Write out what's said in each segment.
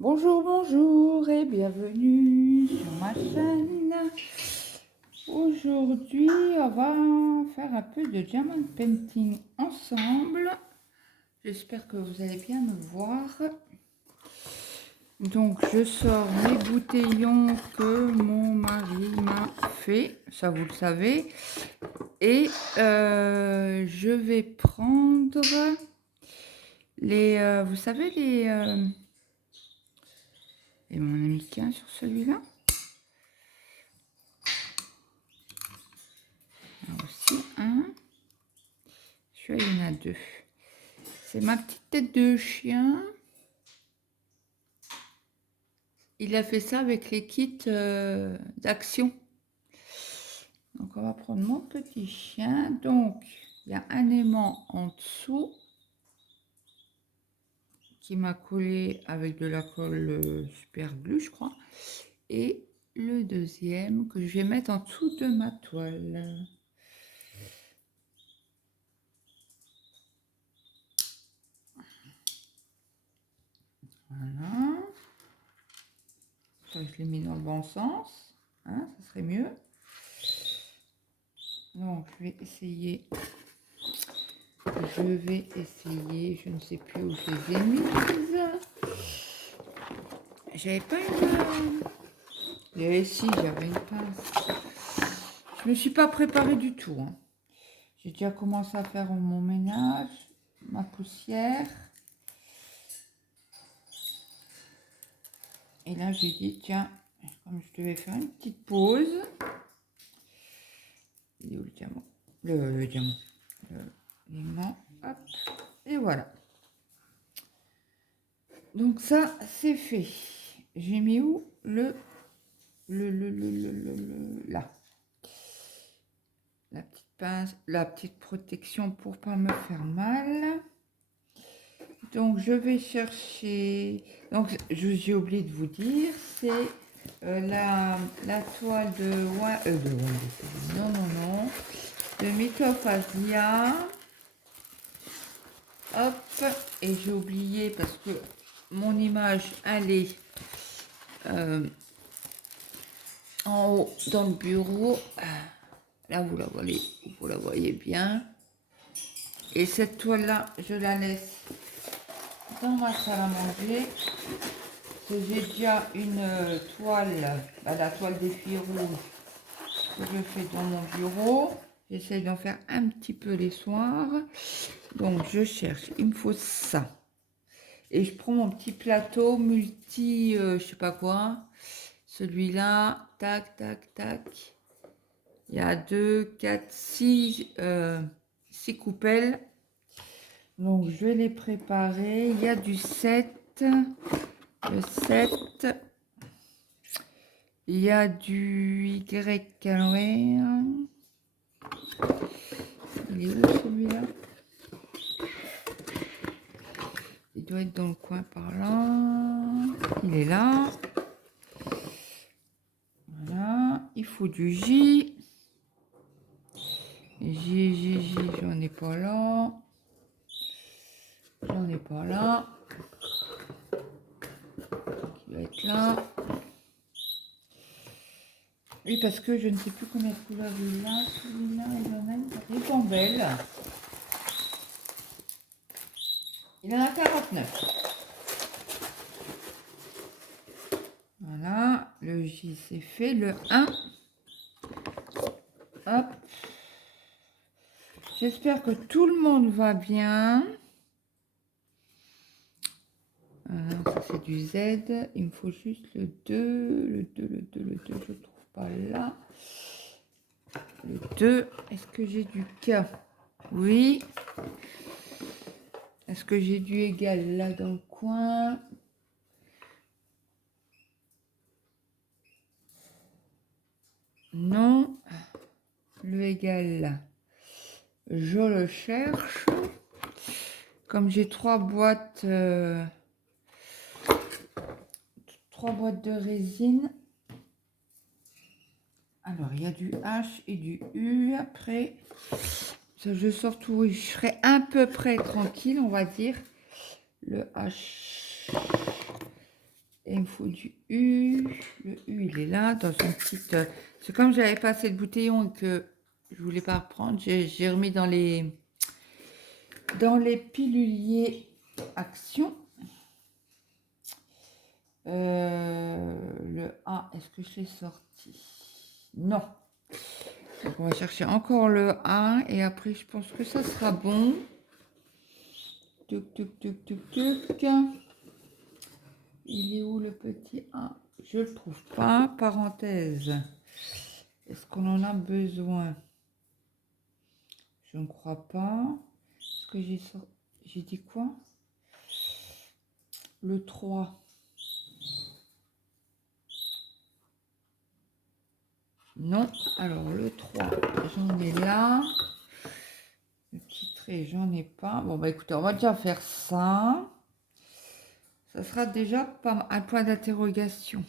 Bonjour, bonjour et bienvenue sur ma chaîne. Aujourd'hui, on va faire un peu de diamond painting ensemble. J'espère que vous allez bien me voir. Donc, je sors mes bouteillons que mon mari m'a fait, ça vous le savez. Et je vais prendre les, vous savez, les... Et on a mis qu'un sur celui-là. Aussi un. Celui-là, il y en a deux. C'est ma petite tête de chien. Il a fait ça avec les kits d'action. Donc, on va prendre mon petit chien. Donc, il y a un aimant en dessous qui m'a collé avec de la colle super glue, je crois. Et le deuxième que je vais mettre en dessous de ma toile. Voilà. Ça, je l'ai mis dans le bon sens. Hein, ça serait mieux. Donc, je vais essayer. Je ne sais plus où je les ai mises. J'avais pas une... Si, j'avais une pince. Je me suis pas préparée du tout. Hein. J'ai déjà commencé à faire mon ménage, ma poussière. Et là, j'ai dit, tiens, comme je devais faire une petite pause. Il est où le diamant? Le diamant. L'aimant. Hop. Et voilà. Donc ça, c'est fait. J'ai mis où là. La petite pince, la petite protection pour pas me faire mal. Donc je vais chercher. Donc j'ai oublié de vous dire, c'est la toile de de Myth of Asia. Hop, et j'ai oublié parce que mon image elle est en haut dans le bureau. Là vous la voyez bien. Et cette toile là, je la laisse dans ma salle à manger. J'ai déjà une toile, la toile des filles rouges que je fais dans mon bureau. J'essaie d'en faire un petit peu les soirs. Donc je cherche, il me faut ça. Et je prends mon petit plateau multi, je sais pas quoi. Celui-là, tac, tac, tac. Il y a 2, 4, 6 coupelles. Donc je vais les préparer. Il y a du 7. Le 7. Il y a du Y caloraire. Il est où celui-là? Il doit être dans le coin par là. Il est là. Voilà. Il faut du J. J, j'en ai pas là. J'en ai pas là. Il va être là. Oui, parce que je ne sais plus combien de couleurs il a. Celui-là, il en a une ribambelle. Il en a 49. Voilà, le J c'est fait. Le 1. Hop. J'espère que tout le monde va bien. Ça c'est du Z. Il me faut juste le 2. Le 2. Je ne trouve pas là. Le 2. Est-ce que j'ai du K? Oui. Est-ce que j'ai du égal là dans le coin? Non. Le égal là. Je le cherche. Comme j'ai 3 boîtes... 3 boîtes de résine. Alors, il y a du H et du U. Après, ça, je sors tout. Je serai à peu près tranquille, on va dire. Le H. Et il me faut du U. Le U, il est là, dans une petite... C'est comme j'avais pas assez de bouteillons et que je voulais pas reprendre, j'ai remis dans les piluliers Action. Le A, est-ce que je l'ai sorti? Non. Donc on va chercher encore le A et après je pense que ça sera bon. Tuc, tuc, tuc, tuc, tuc. Il est où le petit A? Je le trouve pas. Parenthèse. Est-ce qu'on en a besoin? Je ne crois pas. Est-ce que j'ai dit quoi? Le 3. Non. Alors le 3, j'en ai là. Le petit trait, j'en ai pas. Bon, bah écoutez, on va déjà faire ça. Ça sera déjà pas un point d'interrogation.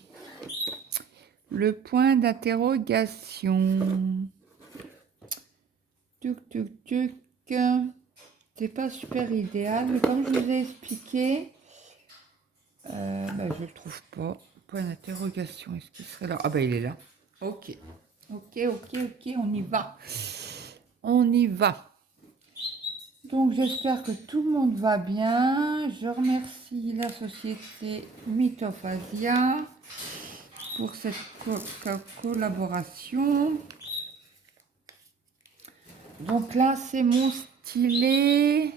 Le point d'interrogation. Tuc, tuc, tuc. C'est pas super idéal, mais comme je vous ai expliqué, bah, je le trouve pas. Point d'interrogation, est-ce qu'il serait là? Ah bah il est là. Ok. Ok, ok, ok, on y va. On y va. Donc j'espère que tout le monde va bien. Je remercie la société Mythophasia pour cette collaboration. Donc là, c'est mon stylet.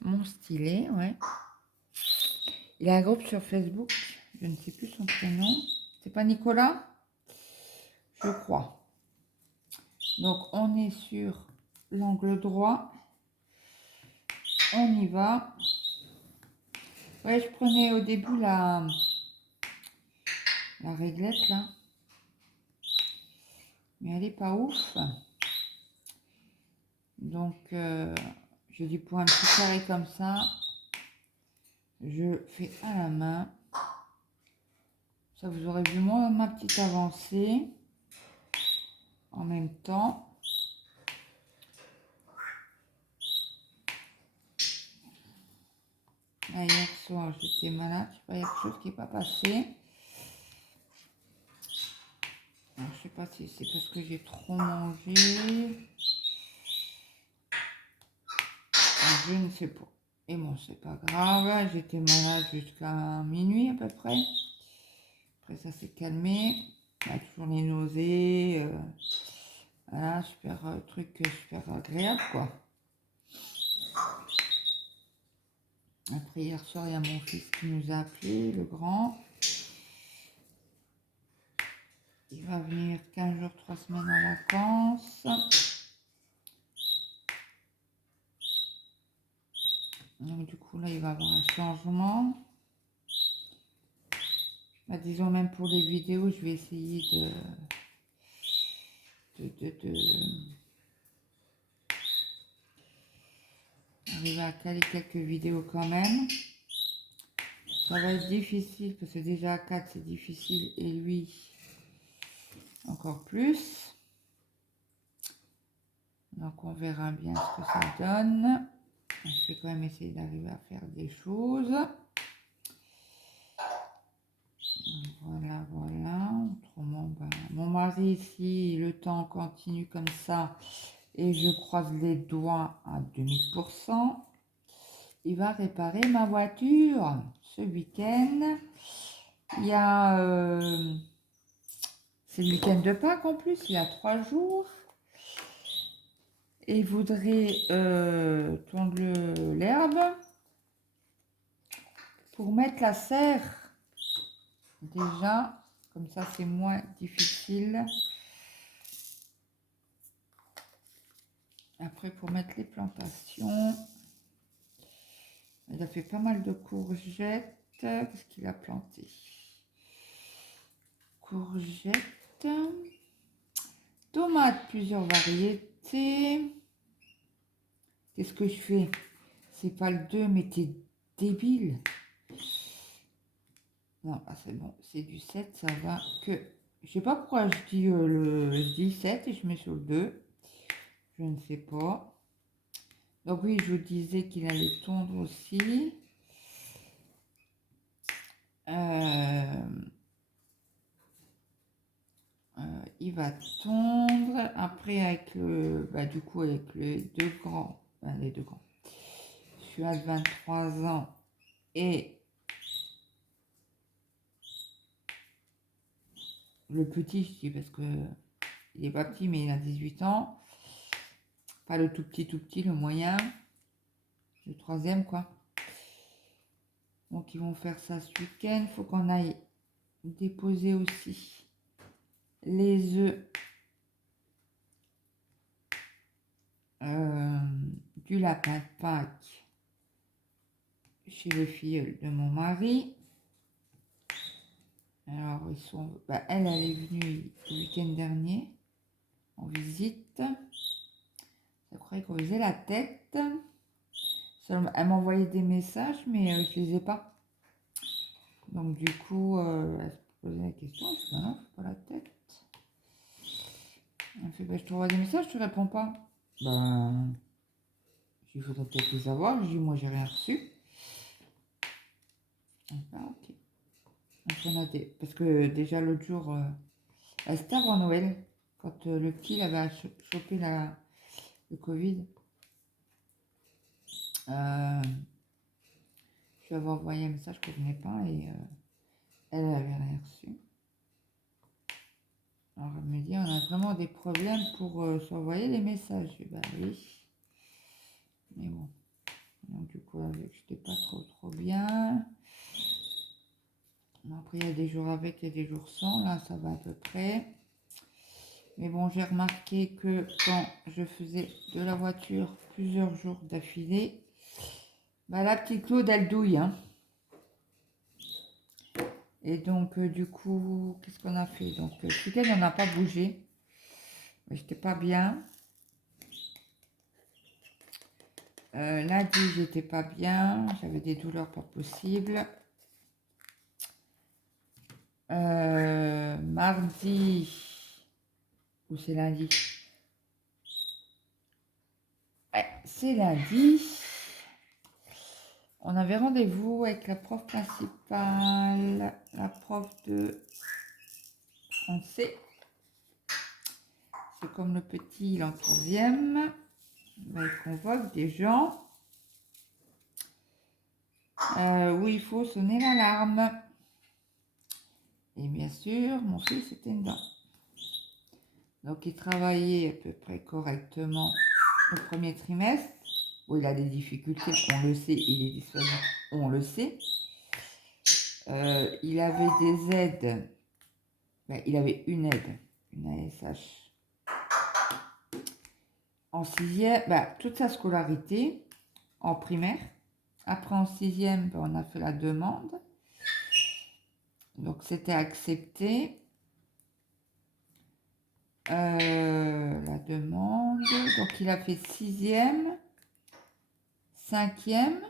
Mon stylet, ouais. Il a un groupe sur Facebook. Je ne sais plus son prénom. C'est pas Nicolas? Je crois. Donc, on est sur l'angle droit. On y va. Ouais, je prenais au début la réglette, là. Mais elle n'est pas ouf. Donc, je dis pour un petit carré comme ça, je fais à la main. Ça, vous aurez vu moi ma petite avancée. En même temps. Là, hier soir, j'étais malade. Je sais pas, il y a quelque chose qui n'est pas passé. Alors, je sais pas si c'est parce que j'ai trop mangé. Je ne sais pas. Et bon, c'est pas grave. J'étais malade jusqu'à minuit à peu près. Après, ça s'est calmé. Bah, toujours les nausées. Voilà, super truc super agréable, quoi. Après, hier soir, il y a mon fils qui nous a appelé, le grand. Il va venir 15 jours, 3 semaines en vacances. Donc du coup, là, il va avoir un changement. Bah, disons, même pour les vidéos, je vais essayer arriver à caler quelques vidéos quand même. Ça va être difficile, parce que déjà à 4, c'est difficile, et lui, encore plus. Donc, on verra bien ce que ça donne. Je vais quand même essayer d'arriver à faire des choses. Voilà, voilà. Autrement, ben, mon mari, si le temps continue comme ça, et je croise les doigts à 2000%, il va réparer ma voiture ce week-end. Il y a... c'est le week-end de Pâques en plus, il y a 3 jours. Et il voudrait tondre l'herbe pour mettre la serre. Déjà, comme ça c'est moins difficile. Après, pour mettre les plantations, il a fait pas mal de courgettes. Qu'est-ce qu'il a planté? Courgettes, tomates, plusieurs variétés. Qu'est-ce que je fais? C'est pas le 2, mais t'es débile. Non, ah, c'est bon, c'est du 7, ça va que... Je sais pas pourquoi je dis je dis 7 et je mets sur le 2. Je ne sais pas. Donc oui, je vous disais qu'il allait tondre aussi. Il va tondre. Après, avec le, du coup, avec les deux grands, les deux grands. Je suis à 23 ans et le petit, je dis parce que il est pas petit, mais il a 18 ans. Pas le tout petit, le moyen. Le troisième, quoi. Donc, ils vont faire ça ce week-end. Il faut qu'on aille déposer aussi les œufs du lapin de Pâques chez les filles de mon mari. Alors, ils sont... elle est venue le week-end dernier en visite. Je croyais qu'on faisait la tête. Elle m'a envoyé des messages, mais je les ai pas. Donc, du coup, elle se posait la question. Je dis, non, je fais pas la tête. Elle me fait, je te renvoie des messages, tu réponds pas. Il faudrait peut-être les avoir. Je dis, moi, j'ai rien reçu. Ok. Parce que déjà l'autre jour, c'était avant Noël, quand le petit avait chopé le Covid, je lui avais envoyé un message que je venais pas et elle n'avait rien reçu. Alors elle me dit, on a vraiment des problèmes pour s'envoyer les messages. Je dis, oui. Mais bon. Donc du coup, avec, j'étais pas trop bien. Après, il y a des jours avec, il y a des jours sans. Là, ça va à peu près. Mais bon, j'ai remarqué que quand je faisais de la voiture plusieurs jours d'affilée, la petite Claude, elle douille. Hein. Et donc, du coup, qu'est-ce qu'on a fait? Donc, ce week-end, on n'a pas bougé. J'étais pas bien. Lundi, j'étais pas bien. J'avais des douleurs pas possibles. Mardi, ou c'est lundi? Ouais, c'est lundi. On avait rendez-vous avec la prof principale, la prof de français. C'est comme le petit, il est en troisième. Il convoque des gens où il faut sonner l'alarme. Et bien sûr, mon fils était dedans. Donc, il travaillait à peu près correctement le premier trimestre. Bon, il a des difficultés, on le sait, il est dysphasique, on le sait. Il avait des aides. Il avait une aide, une ASH. En sixième, toute sa scolarité en primaire. Après, en sixième, on a fait la demande. Donc, c'était accepté. La demande. Donc, il a fait sixième, cinquième.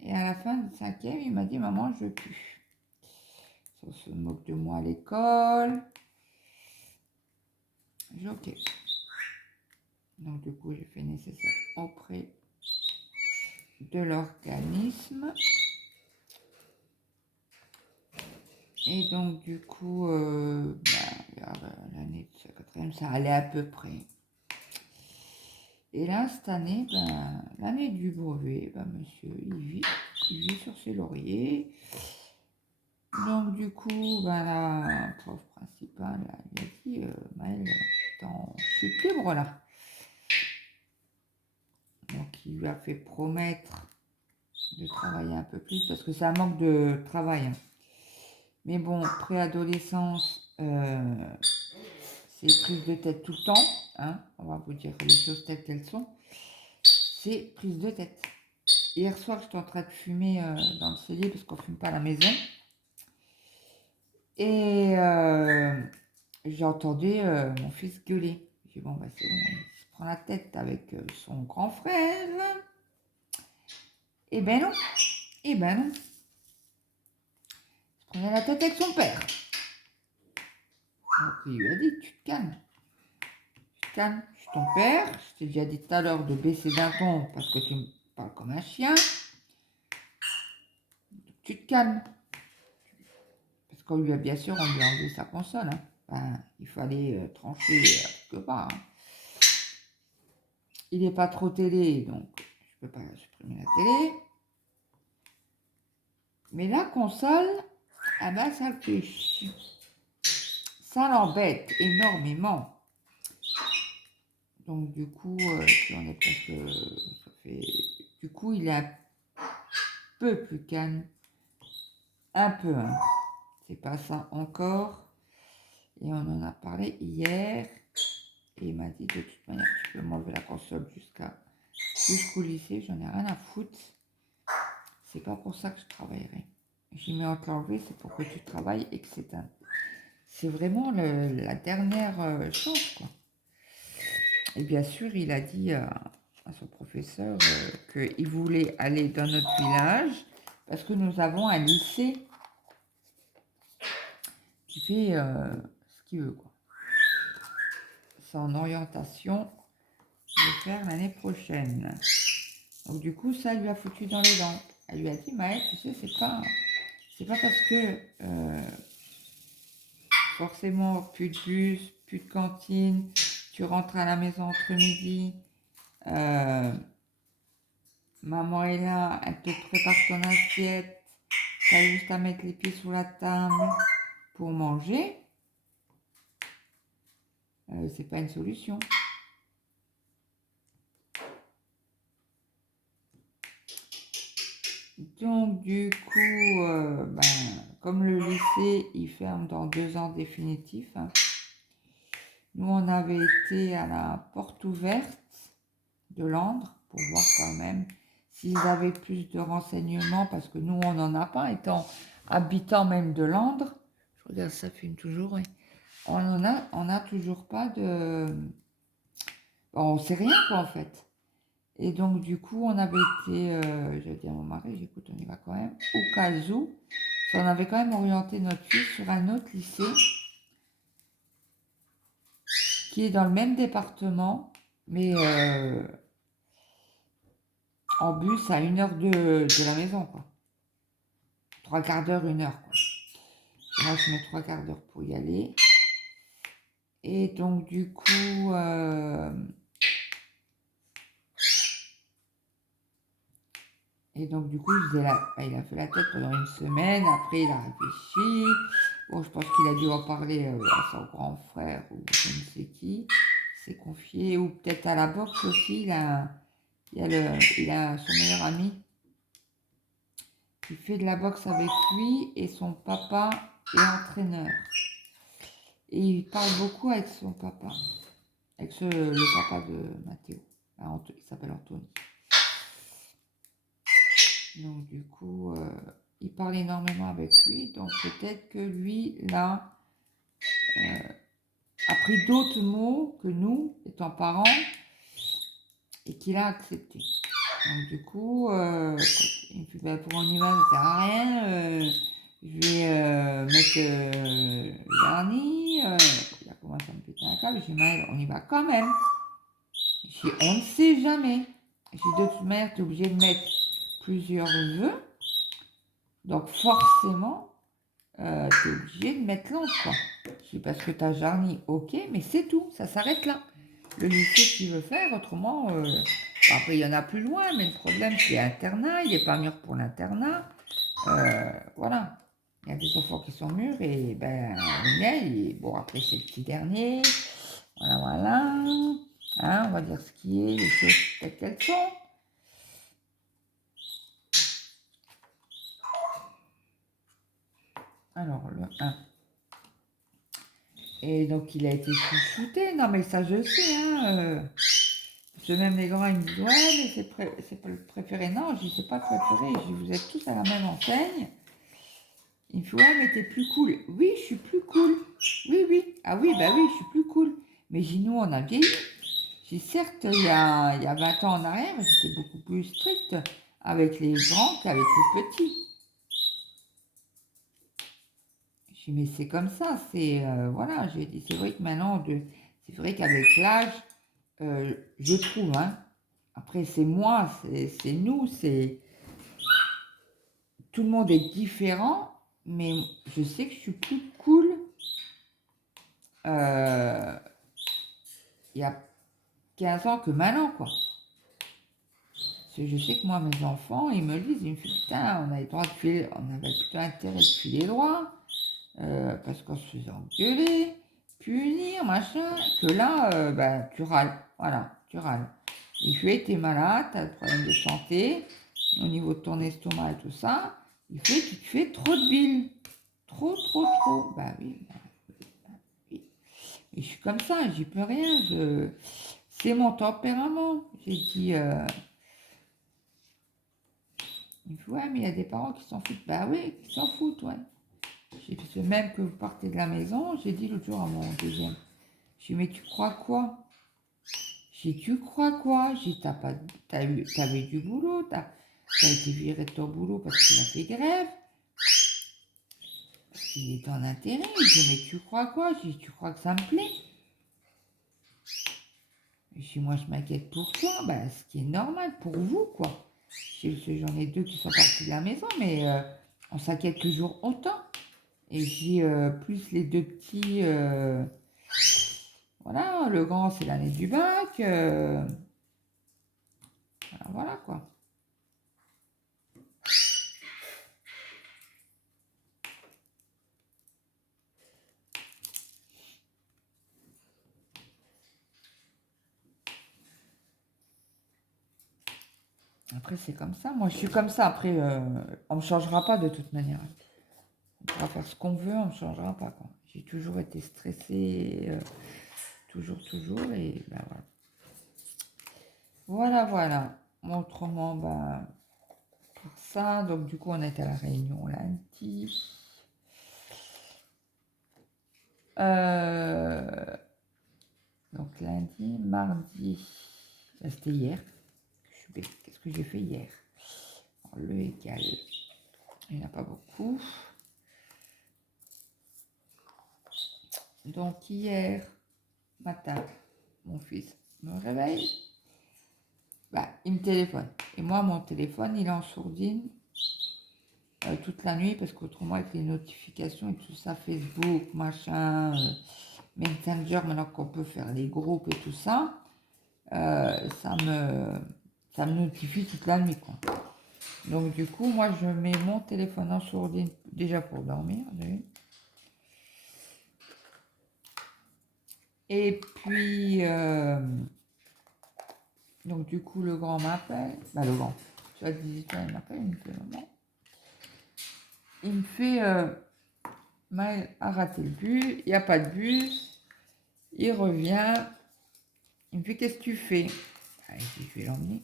Et à la fin de cinquième, il m'a dit, maman, je veux plus. On se moque de moi à l'école. J'ai ok. Donc, du coup, j'ai fait nécessaire auprès de l'organisme. Et donc, du coup, l'année de sa quatrième, ça allait à peu près. Et là, cette année, l'année du brevet, monsieur, il vit sur ses lauriers. Donc, du coup, la prof principale, elle lui a dit, Maëlle, je suis libre là. Donc, il lui a fait promettre de travailler un peu plus parce que c'est un manque de travail. Hein. Mais bon, préadolescence, c'est prise de tête tout le temps. Hein. On va vous dire les choses telles qu'elles sont. C'est prise de tête. Hier soir, j'étais en train de fumer dans le cellier parce qu'on ne fume pas à la maison. Et j'entendais mon fils gueuler. J'ai dit, bon, c'est bon, il se prend la tête avec son grand frère. Eh ben non. Eh ben non. Il se prenait la tête avec son père. Donc il lui a dit, tu te calmes. Tu te calmes. ton père. Je t'ai déjà dit tout à l'heure de baisser d'un ton parce que tu me parles comme un chien. Tu te calmes. Parce qu'on lui a bien sûr, on lui a enlevé sa console. Hein. Enfin, il fallait trancher quelque part. Hein. Il n'est pas trop télé, donc je ne peux pas supprimer la télé. Mais la console, ah ben, ça le fait. Ça l'embête énormément. Donc du coup, on est presque, ça fait, du coup, il est un peu plus calme, un peu, hein. C'est pas ça encore. Et on en a parlé hier. Et il m'a dit de toute manière, tu peux m'enlever la console jusqu'au lycée, j'en ai rien à foutre. C'est pas pour ça que je travaillerai. J'ai mis en te l'enlever, c'est pour que tu travailles et que c'est vraiment la dernière chose, quoi. Et bien sûr, il a dit à son professeur qu'il voulait aller dans notre village parce que nous avons un lycée qui fait ce qu'il veut, quoi. C'est en orientation, je vais faire l'année prochaine. Donc du coup, ça lui a foutu dans les dents. Elle lui a dit, Maë, tu sais, c'est pas parce que forcément plus de bus, plus de cantine, tu rentres à la maison entre midi, maman est là, elle te prépare ton assiette, tu as juste à mettre les pieds sous la table pour manger, c'est pas une solution. Donc du coup, comme le lycée, il ferme dans 2 ans définitifs, hein, nous on avait été à la porte ouverte de Landres pour voir quand même s'ils avaient plus de renseignements, parce que nous on n'en a pas, étant habitants même de Landres. Je regarde, ça filme toujours, oui. On a toujours pas de... Bon, on sait rien quoi en fait. Et donc du coup on avait été, j'ai dit à mon mari, j'écoute, on y va quand même, au cas où, on avait quand même orienté notre fille sur un autre lycée qui est dans le même département, mais en bus à 1 heure de la maison, quoi. 3/4 d'heure, 1 heure, quoi. Et moi, je mets 3/4 d'heure pour y aller. Et donc, du coup, il a fait la tête pendant 1 semaine. Après, il a réfléchi. Bon, je pense qu'il a dû en parler à son grand frère ou je ne sais qui. S'est confié. Ou peut-être à la boxe aussi. Il a son meilleur ami qui fait de la boxe avec lui et son papa est entraîneur. Et il parle beaucoup avec son papa, avec le papa de Mathéo. Il s'appelle Anthony. Donc du coup, il parle énormément avec lui. Donc peut-être que lui, là, a pris d'autres mots que nous, étant parents, et qu'il a accepté. Donc du coup, il me dit, bah, pour on y va, ça sert à rien. Je vais mettre Jarny. Il a commencé à me péter un câble. J'ai dit, Maëlle, on y va quand même. J'ai dit, on ne sait jamais. J'ai dit, de toute manière, tu es obligé de mettre plusieurs vœux. Donc forcément, tu es obligé de mettre l'autre, quoi. Je dis, parce que tu as Jarny, ok, mais c'est tout, ça s'arrête là. Le lycée qu'il veut faire, autrement, après il y en a plus loin, mais le problème c'est l'internat, il n'est pas mûr pour l'internat. Voilà, il y a des enfants qui sont mûrs et ben, le mien, bon après c'est le petit dernier, voilà, hein, on va dire ce qui est, les choses telles qu'elles sont. Alors, le 1. Et donc, il a été chouchouté. Non, mais ça, je sais, hein. Parce que même les grands, ils me disent, ouais, mais c'est pas le préféré. Non, je dis, c'est pas le préféré. Je dis, vous êtes tous à la même enseigne. Il me fait, ouais, mais t'es plus cool. Oui, je suis plus cool. Oui, oui. Ah oui, bah oui, je suis plus cool. Mais j'ai nous, on a vieilli. J'ai certes, il y a 20 ans en arrière, j'étais beaucoup plus stricte avec les grands qu'avec les petits. Je dis, mais c'est comme ça, c'est, voilà, j'ai dit, c'est vrai que maintenant, c'est vrai qu'avec l'âge, je trouve, hein. Après, c'est moi, c'est nous, c'est... Tout le monde est différent, mais je sais que je suis plus cool il y a 15 ans que maintenant, quoi. Parce que je sais que moi, mes enfants, ils me le disent, ils me disent, putain, on avait plutôt intérêt de filer droit, parce qu'on se faisait engueuler, punir, machin, que là, ben, tu râles, voilà, tu râles. Il fait, t'es malade, t'as des problèmes de santé, au niveau de ton estomac et tout ça, il fait, tu te fais trop de bile. Trop, trop, trop. Bah oui, oui. Et je suis comme ça, j'y peux rien. C'est mon tempérament. J'ai dit, il fait, ouais, mais il y a des parents qui s'en foutent. Bah oui, qui s'en foutent, ouais. Parce que même que vous partez de la maison, j'ai dit l'autre jour à mon deuxième, j'ai dit, mais tu crois quoi? J'ai dit, tu crois quoi? J'ai dit, t'avais du boulot, t'as été viré de ton boulot parce qu'il a fait grève. Il est en intérim. Je dis, mais tu crois quoi? Je dis, tu crois que ça me plaît? Je dis, moi, je m'inquiète pour toi. Ben, ce qui est normal pour vous, quoi. J'en ai deux qui sont partis de la maison, mais on s'inquiète toujours autant. Et j'ai plus les deux petits. Voilà, le grand, c'est l'année du bac. Voilà, quoi. Après, c'est comme ça. Moi, je suis comme ça. Après, on ne me changera pas de toute manière. On pourra faire ce qu'on veut, on ne me changera pas, quoi. J'ai toujours été stressée, toujours, toujours, et ben voilà. Voilà, voilà. Autrement, ben, pour ça, donc du coup, on est à la réunion lundi. Donc lundi, mardi, ça c'était hier. Qu'est-ce que j'ai fait hier? Alors, le égal, il n'y en a pas beaucoup. Donc hier matin, mon fils me réveille. Bah, il me téléphone. Et moi, mon téléphone, il est en sourdine toute la nuit parce qu'autrement, avec les notifications et tout ça, Facebook, machin, Messenger, maintenant qu'on peut faire les groupes et tout ça, ça me notifie toute la nuit, quoi. Donc, du coup, moi, je mets mon téléphone en sourdine déjà pour dormir. Et puis, donc, du coup, le grand m'appelle. Bah, le grand. Tu vois, 18 ans, il m'appelle, il me fait maman. Il me fait, Maël a raté le bus, il n'y a pas de bus. Il revient. Il me fait, qu'est-ce que tu fais? Ah, je vais l'emmener.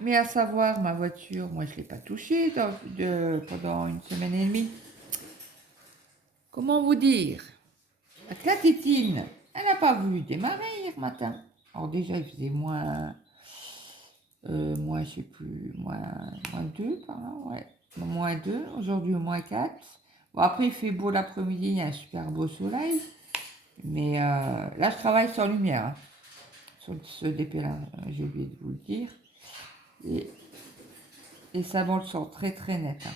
Mais à savoir, ma voiture, moi, je ne l'ai pas touchée pendant une semaine et demie. Comment vous dire? La tétine, elle n'a pas voulu démarrer hier matin. Alors déjà, il faisait moins, je sais plus, moins 2 par là, ouais. Moins 2, aujourd'hui moins 4. Bon, après, il fait beau l'après-midi, il y a un super beau soleil. Mais là, je travaille sur lumière, hein, sur ce DP-là, j'ai oublié de vous le dire. Et ça va le sent très très net. Hein.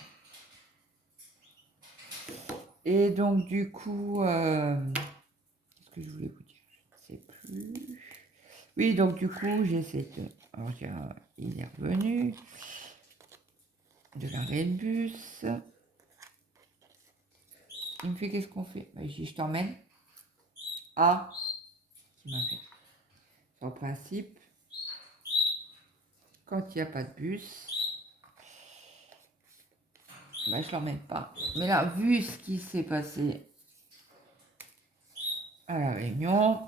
Et donc, du coup, qu'est-ce que je voulais vous dire? Je ne sais plus. Oui, donc, du coup, j'essaie de. Alors, il est revenu de l'arrêt de bus. Il me fait, qu'est-ce qu'on fait? Ben, je dis, je t'emmène. Ah, il m'a fait. Sur le principe, quand il n'y a pas de bus, ben, je ne l'emmène pas. Mais là, vu ce qui s'est passé à la réunion,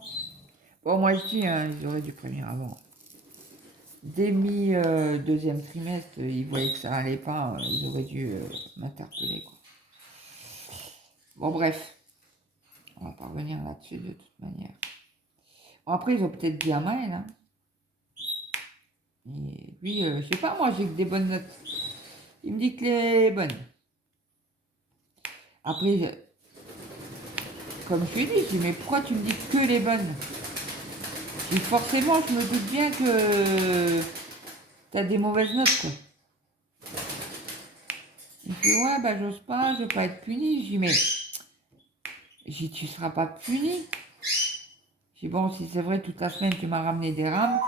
bon, moi je dis, hein, ils auraient dû prévenir avant. Dès mi-deuxième trimestre, ils voyaient que ça allait pas, ils auraient dû m'interpeller, quoi. Bon, bref, on va pas revenir là-dessus de toute manière. Bon, après, ils ont peut-être dit à Maël, hein. Et lui, je sais pas, moi j'ai que des bonnes notes. Il me dit que les bonnes. Après, comme je lui ai dit, je dis, mais pourquoi tu me dis que les bonnes? Et forcément, je me doute bien que t'as des mauvaises notes, quoi. Il fait, ouais, bah j'ose pas, je veux pas être puni. J'ai dit, mais tu seras pas puni. J'ai dit, bon, si c'est vrai, toute la semaine, tu m'as ramené des rames,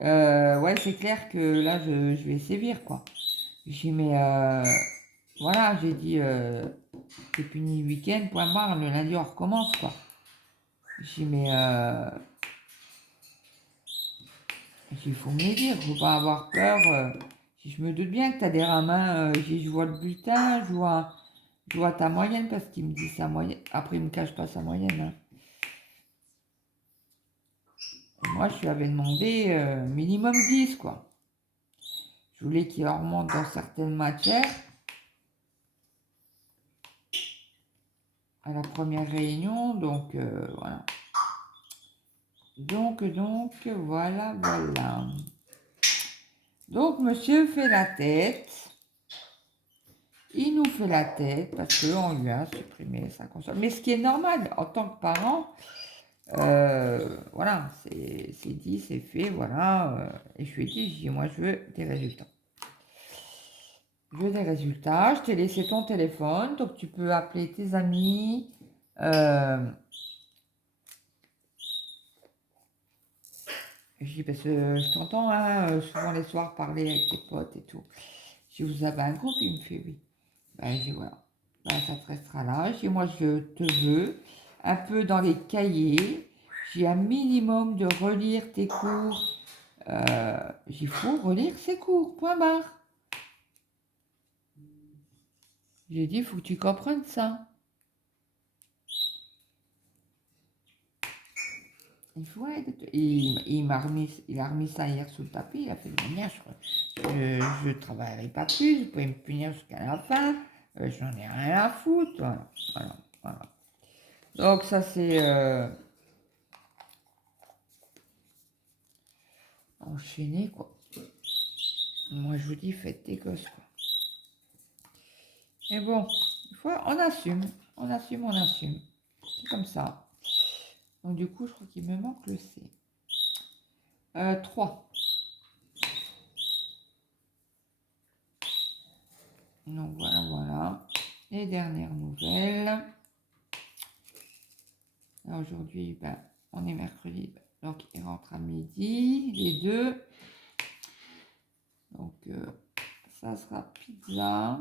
ouais, c'est clair que là, je vais sévir, quoi. J'ai dit, mais voilà, j'ai dit, t'es puni le week-end, point barre, le lundi, on recommence, quoi. J'ai dit, mais il faut me le dire, faut pas avoir peur. Je me doute bien que t'as des rames, hein, je vois le bulletin, je vois ta moyenne, parce qu'il me dit sa moyenne. Après, il me cache pas sa moyenne, hein. Moi, je lui avais demandé minimum 10, quoi. Je voulais qu'il en remonte dans certaines matières. À la première réunion, donc voilà. Donc, voilà. Donc, monsieur fait la tête. Il nous fait la tête parce qu'on lui a supprimé sa console. Mais ce qui est normal, en tant que parent, voilà, c'est dit, c'est fait, voilà. Et je lui ai dit, moi, je veux des résultats. Je veux des résultats. Je t'ai laissé ton téléphone, donc tu peux appeler tes amis. Je dis, parce que je t'entends hein, souvent les soirs parler avec tes potes et tout. Je dis, vous avez un groupe? Il me fait oui. Ben, je dis, voilà. Ben, ça te restera là. Je dis, moi, je te veux un peu dans les cahiers. J'ai un minimum de relire tes cours. Il faut relire ses cours, point barre. J'ai dit, il faut que tu comprennes ça. Il faut être... il a remis ça hier sous le tapis. Il a fait de manière, je ne travaillerai pas plus. Vous pouvez me punir jusqu'à la fin. Je n'en ai rien à foutre. Voilà. Donc ça c'est enchaîné quoi. Moi je vous dis faites des gosses quoi. Mais bon, on assume. C'est comme ça. Donc du coup je crois qu'il me manque le C. 3. Donc voilà. Les dernières nouvelles. Aujourd'hui, ben, on est mercredi, donc il rentre à midi, les deux. Donc ça sera pizza.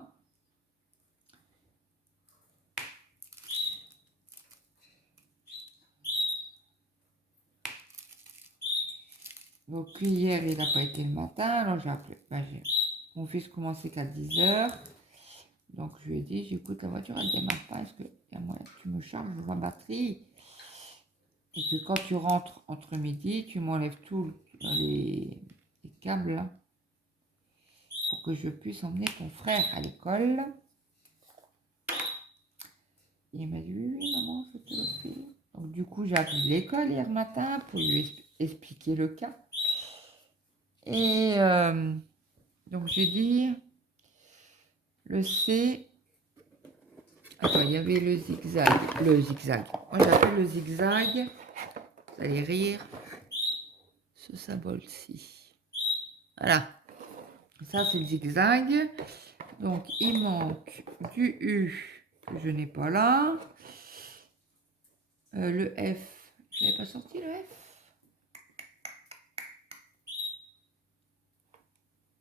Donc hier, il n'a pas été le matin, alors j'ai appelé. Ben, mon fils commençait qu'à 10h. Donc je lui ai dit, j'écoute la voiture, elle ne démarre pas, est-ce que tu me charges ma batterie? Et que quand tu rentres entre midi, tu m'enlèves tous les câbles là, pour que je puisse emmener ton frère à l'école. Et il m'a dit, oui, maman, je te le fais. Donc du coup, j'ai appelé l'école hier matin pour lui expliquer le cas. Et donc j'ai dit, le C... Attends, il y avait le zigzag. Moi, j'appelle le zigzag. Vous allez rire. Ce symbole-ci. Voilà. Ça, c'est le zigzag. Donc, il manque du U que je n'ai pas là. Le F. Je ne l'avais pas sorti, le F.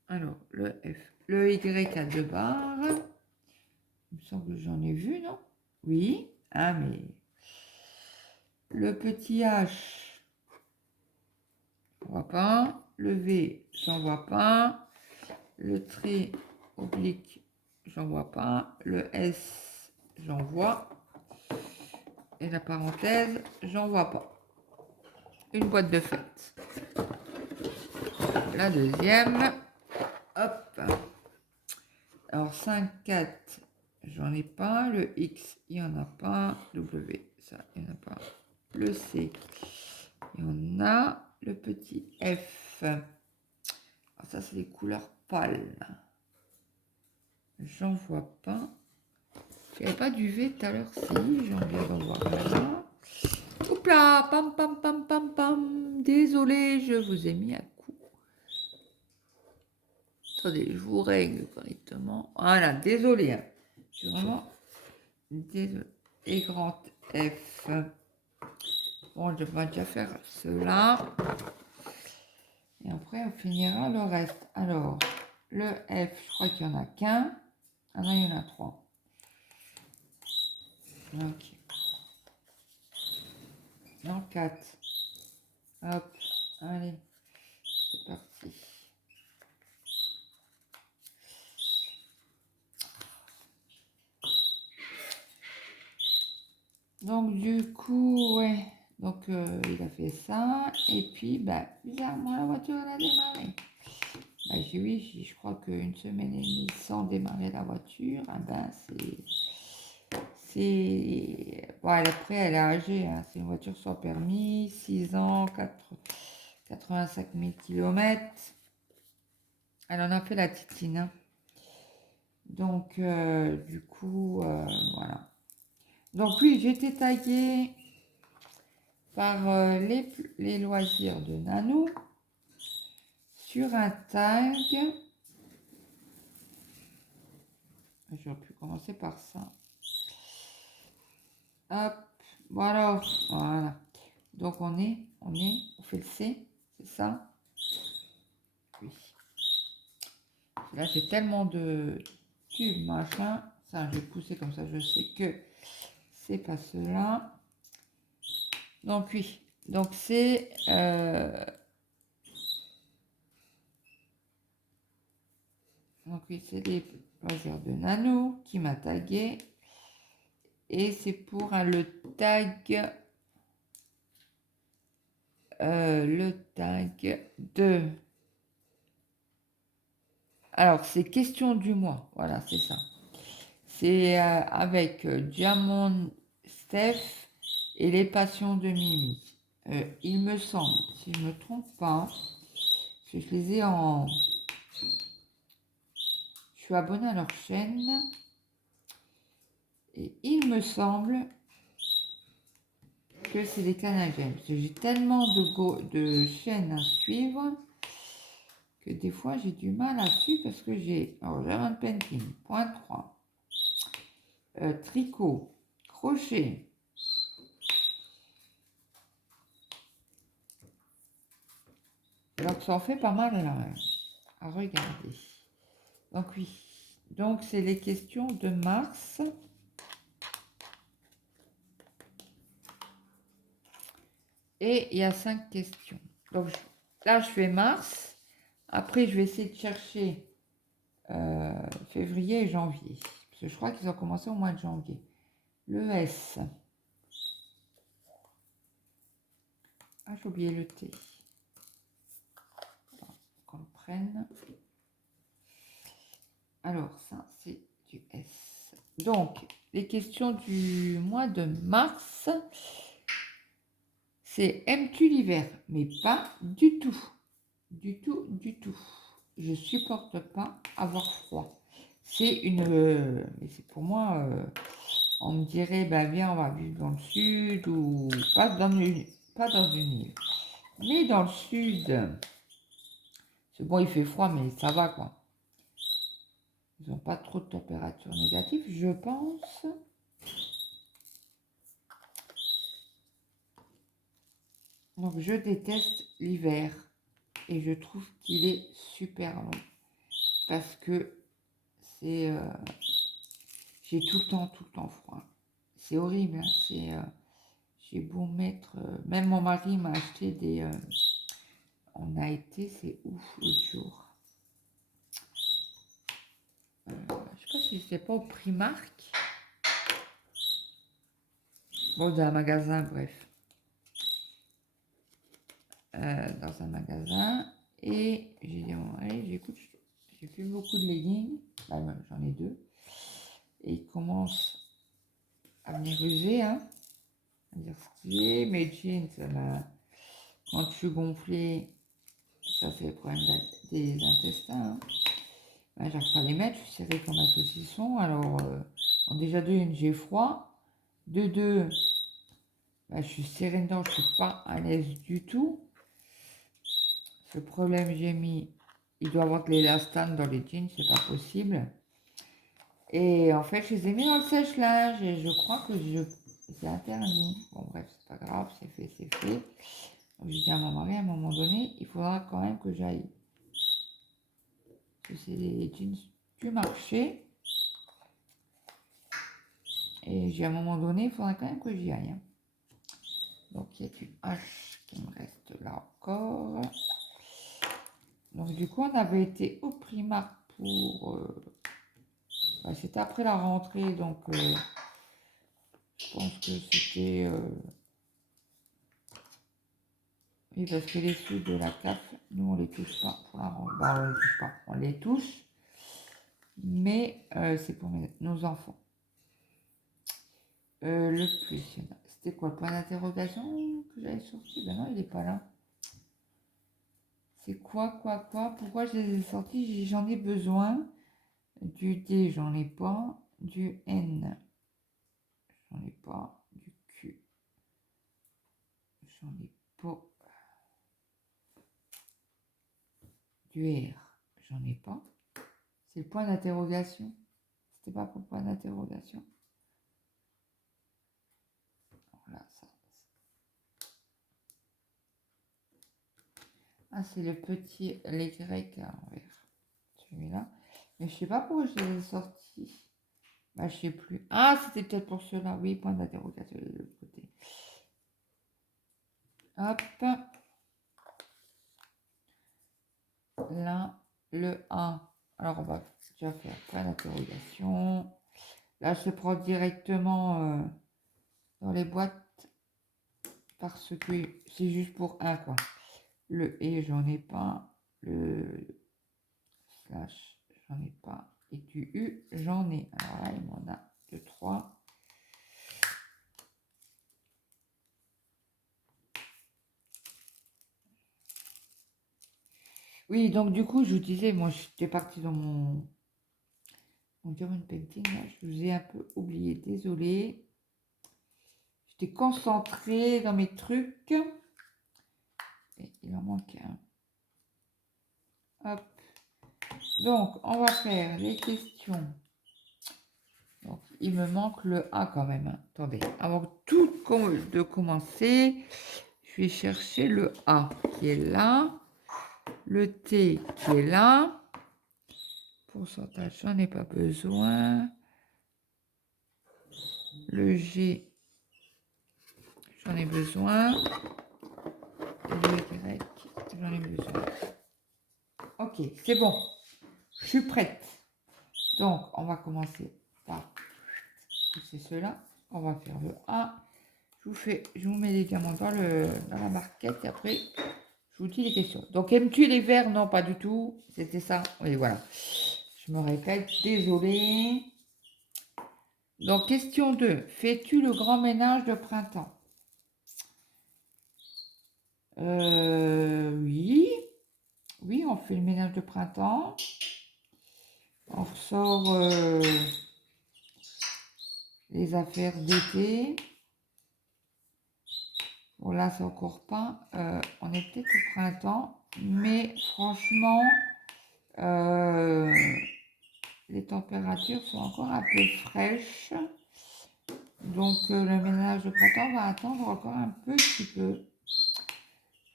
Alors, le F. Le Y à 2 barres. Il me semble que j'en ai vu, non? Oui. Ah, mais... Le petit H, je ne vois pas. Le V, j'en vois pas. Le trait oblique, j'en vois pas. Le S, j'en vois. Et la parenthèse, j'en vois pas. Une boîte de fête. La deuxième. Hop. Alors 5, 4, j'en ai pas. Le X, il n'y en a pas. W, ça, il n'y en a pas. Le C, il y en a. Le petit F. Alors ça, c'est les couleurs pâles. J'en vois pas. Il n'y avait pas du V tout à l'heure, si. J'en viens d'en voir là. Oups. Oups là, pam, pam, pam, pam, pam. Désolé, je vous ai mis à coup. Attendez, je vous règle correctement. Voilà, désolé. Hein. Je suis vraiment désolé. Et grand F. Bon, je vais déjà faire cela. Et après, on finira le reste. Alors, le F, je crois qu'il n'y en a qu'un. Ah non, il y en a 3. Ok. Non, 4. Hop, allez, c'est parti. Donc, du coup, ouais. Donc, il a fait ça. Et puis, bah, bizarrement, la voiture, elle a démarré. Bah, j'ai oui, je crois qu'une semaine et demie sans démarrer la voiture, ah ben, bon, après, elle est âgée, hein. C'est une voiture sans permis, 6 ans, 85 000 km. Elle en a fait la titine. Hein. Donc, du coup, voilà. Donc, oui, j'ai été taguée par les loisirs de Nanou sur un tag. J'aurais pu commencer par ça. Hop, voilà. Donc, on fait le C, c'est ça? Oui. Là, j'ai tellement de tubes, machin. Ça, je vais pousser comme ça, je sais que c'est pas cela. Donc, oui. Donc, c'est... Donc, oui, c'est les loisirs de Nano qui m'a tagué. Et c'est pour le tag... le tag de... Alors, c'est question du mois. Voilà, c'est ça. C'est avec Diamond Steph et les passions de Mimi. Il me semble, si je ne me trompe pas, que je les ai en... Je suis abonnée à leur chaîne. Et il me semble que c'est des Canadiens. Parce que j'ai tellement de chaînes à suivre que des fois j'ai du mal à suivre parce que j'ai... Alors, Diamond Painting, point 3. Tricot, crochet. Donc ça en fait pas mal là, à regarder. Donc oui, donc c'est les questions de mars. Et il y a 5 questions. Donc là je fais mars. Après je vais essayer de chercher février et janvier. Parce que je crois qu'ils ont commencé au mois de janvier. Le S. Ah, j'ai oublié le T. Qu'on le prenne. Alors, ça, c'est du S. Donc, les questions du mois de mars, c'est aimes-tu l'hiver? Mais pas du tout. Du tout, du tout. Je supporte pas avoir froid. C'est une... mais c'est pour moi... on me dirait, bah viens, on va vivre dans le sud ou pas dans une île. Mais dans le sud, c'est bon, il fait froid, mais ça va quoi. Ils n'ont pas trop de température négative, je pense. Donc je déteste l'hiver et je trouve qu'il est super long parce que c'est j'ai tout le temps froid. C'est horrible, hein, c'est j'ai beau mettre même mon mari m'a acheté des on a été, c'est ouf l'autre jour. Je sais pas si c'est pas au Primark. Bon, dans un magasin, bref. Dans un magasin. Et j'ai dit, bon, allez, j'écoute, j'ai plus beaucoup de leggings. Bah, j'en ai 2. Et il commence à venir user, hein. À dire ce qui est. Mes jeans, quand je suis gonflée, ça fait le problème des intestins. Hein. Ben, j'arrive pas à les mettre, je suis serrée comme un saucisson. Alors, déjà, de une, j'ai froid. De deux, Bah, je suis serrée dedans, je suis pas à l'aise du tout. Ce problème, j'ai mis, il doit y avoir de l'élastane dans les jeans, c'est pas possible. Et en fait, je les ai mis dans le sèche-linge et je crois que c'est interdit. Bon, bref, c'est pas grave, c'est fait, c'est fait. Donc, j'ai dit à mon mari, à un moment donné, il faudra quand même que j'aille. Parce que c'est des jeans du marché. Et j'ai à un moment donné, il faudra quand même que j'y aille. Hein. Donc, il y a du H qui me reste là encore. Donc, du coup, on avait été au Primark pour... bah, c'était après la rentrée, donc je pense que c'était... oui, parce que les sous de la CAF, nous, on les touche pas pour la rentrée. Bah, on les touche pas, on les touche, mais c'est pour nos enfants. Le plus, c'était quoi le point d'interrogation que j'avais sorti? Ben non, il n'est pas là. C'est quoi? Pourquoi je les ai sortis? J'en ai besoin. Du D, j'en ai pas. Du N, j'en ai pas. Du Q, j'en ai pas. Du R, j'en ai pas. C'est le point d'interrogation. C'était pas pour le point d'interrogation. Voilà, ça. Ah, c'est le petit, les grecs en vert. Celui-là. Mais je sais pas pourquoi je les ai sortis. Bah, je sais plus. Ah, c'était peut-être pour cela. Oui, point d'interrogation de l'autre côté. Hop. Là, le A. Alors, on va déjà faire point d'interrogation. Là, je prends directement dans les boîtes parce que c'est juste pour un, quoi. Le et, j'en ai pas. Le slash, j'en ai pas. Et du U, j'en ai. Alors là, il m'en a 2, 3. Oui, donc du coup, je vous disais, moi, j'étais partie dans mon German Painting. Là, je vous ai un peu oublié, désolé. J'étais concentrée dans mes trucs. Et il en manque un. Hop. Donc, on va faire les questions. Donc, il me manque le A quand même. Hein. Attendez, avant de commencer, je vais chercher le A qui est là. Le T qui est là. Pourcentage, j'en ai pas besoin. Le G, j'en ai besoin. Le Y, j'en ai besoin. Ok, c'est bon. Je suis prête. Donc, on va commencer par pousser cela. On va faire le A. Je vous mets les diamants dans la barquette et après, je vous dis les questions. Donc, aimes-tu les verts? Non, pas du tout. C'était ça. Oui, voilà. Je me répète, désolée. Donc, question 2. Fais-tu le grand ménage de printemps? Oui. Oui, on fait le ménage de printemps. On ressort les affaires d'été. Bon, là, c'est encore pas. On est peut-être au printemps. Mais franchement, les températures sont encore un peu fraîches. Donc, le ménage de printemps va attendre encore un petit peu.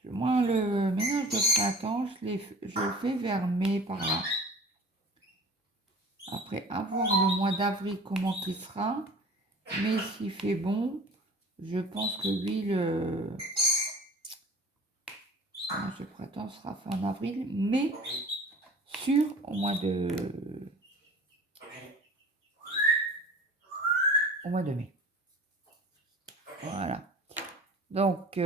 Moi, le ménage de printemps, je le fais vers mai par là. Après, à voir le mois d'avril comment il sera. Mais s'il fait bon, je pense que lui, le ménage de printemps sera fait en avril. Mais sûr au mois de mai. Voilà. Donc,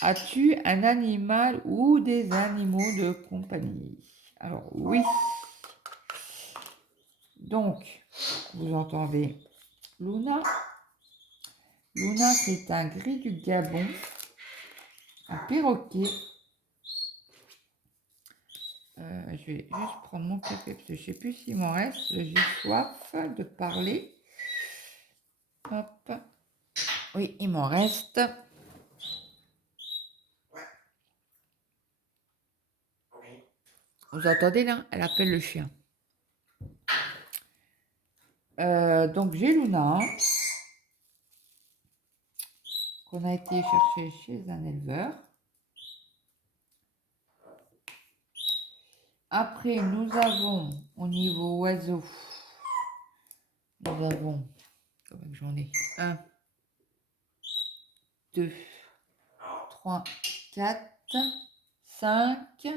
as-tu un animal ou des animaux de compagnie? Alors, oui. Donc, vous entendez Luna. Luna, c'est un gris du Gabon, un perroquet. Je vais juste prendre mon café parce que je ne sais plus s'il m'en reste. J'ai soif de parler. Hop. Oui, il m'en reste. Vous entendez là? Elle appelle le chien. Donc j'ai Luna, qu'on a été chercher chez un éleveur. Après, nous avons au niveau oiseau, nous avons, combien que j'en ai? 1, 2, 3, 4, 5,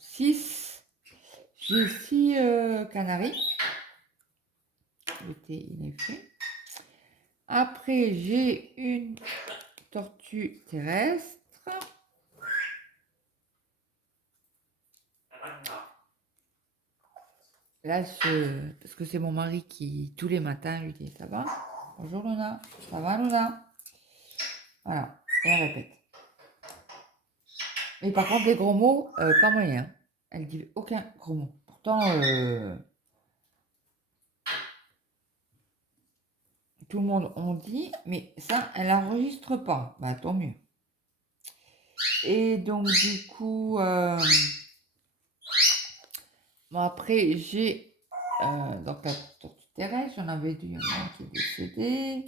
6. J'ai 6 canaris. L'été, il est fait. Après, j'ai une tortue terrestre. Là, parce que c'est mon mari qui, tous les matins, lui dit, ça va? Bonjour Luna, ça va Luna? Voilà, et elle répète. Mais par contre, les gros mots, pas moyen. Elle dit aucun gros mot. Pourtant, tout le monde on dit, mais ça, elle n'enregistre pas. Bah, tant mieux. Et donc, du coup, bon, après, j'ai donc la tortue terrestre, j'en avais dit un qui est décédé.